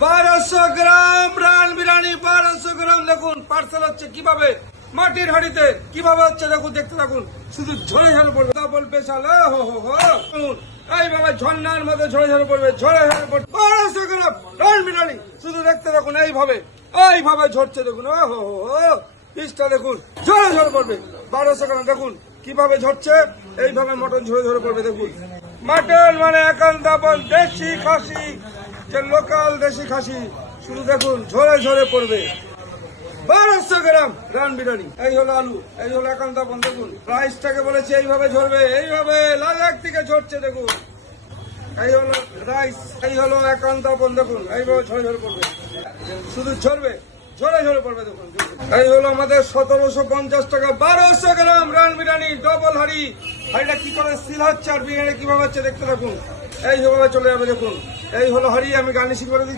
1200 গ্রাম run biryani, 1200 গ্রাম দেখুন parcel হচ্ছে কিভাবে, মাটির হাঁড়িতে কিভাবে হচ্ছে দেখুন, দেখতে থাকুন, শুধু ঝরে ঝরে পড়বে। ডাবল স্পেশাল এইভাবে ঝর্ণার মধ্যে ঝরে ঝরে পড়বে, ঝরে ঝরে পড়বে। 1200 গ্রাম রান বিরিয়ানি শুধু দেখতে থাকুন, এইভাবে এইভাবে ঝরছে দেখুন, পিসটা দেখুন ঝরে ঝরে পড়বে। 1200 গ্রাম দেখুন কিভাবে ঝরছে, এইভাবে মটন ঝরে ঝরে পড়বে দেখুন। মাটন মানে একান্ত আপন দেশি খাসি, যে লোকাল দেশি খাসি, শুধু দেখুন ঝরে ঝরে পড়বে। 1200 গ্রাম রান বিরিয়ানি। এই হলো আলু, এই হলো একান্ত আপন দেখুন। রাইসটাকে বলেছে এইভাবে ঝরবে, এইভাবে লাদাখ থেকে ঝরছে দেখুন। এই হলো রাইস, এই হলো একান্ত আপন দেখুন, এইভাবে ঝরে ঝরে পড়বে, শুধু ঝরবে, ঝরে ঝরে পড়বে দেখুন। এই হলো আমাদের 1750 টাকা 1200 গ্রাম রান বিরিয়ানি, ডবল হাড়ি। হাড়িটা কি করে সিল হচ্ছে আর বিরিয়ানি কিভাবে হচ্ছে দেখতে থাকুন, এইভাবে চলে যাবে দেখুন। এই হলো হাড়ি, আমি গার্নিশিং করে দিচ্ছি।